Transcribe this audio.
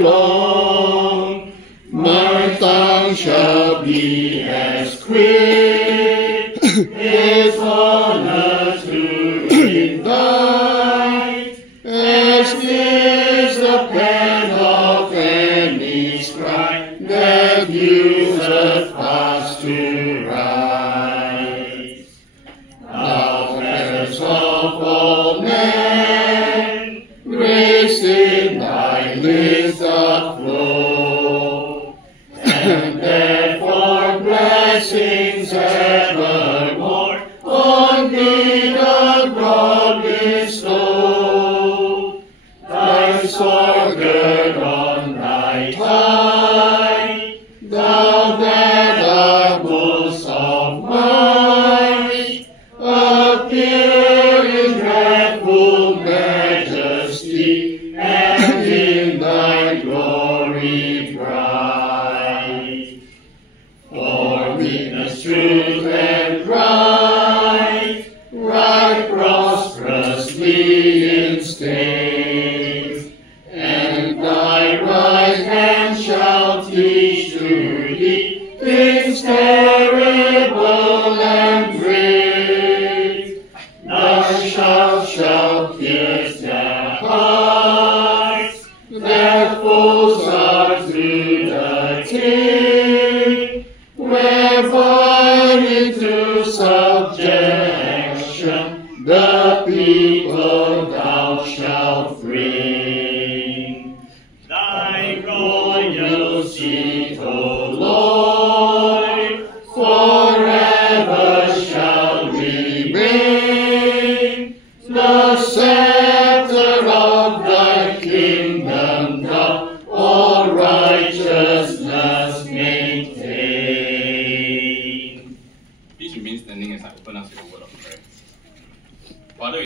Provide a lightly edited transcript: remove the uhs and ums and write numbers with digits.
long, my tongue shall be as quick, His honor to indict, as is the pen of any scribe that useth fast to write. Thou hast of all men, grace in thy lips doth flow, and therefore blessings evermore on thee the God bestow. Thy sword gird on thy thigh, thou that art most of might, appear in dreadful majesty, and in thy glory bright. For meekness, truth, and right, right prosperously in state, and thy right hand shall teach to thee things terrible and great. Thy shout shall pierce their hearts, their foes are through the teeth, whereby into subjection the people thou shalt bring. Thy royal seat, O Lord, forever shall remain. The scepter of thy kingdom doth all righteousness maintain. Please remain standing as I open us with a word of prayer. Father,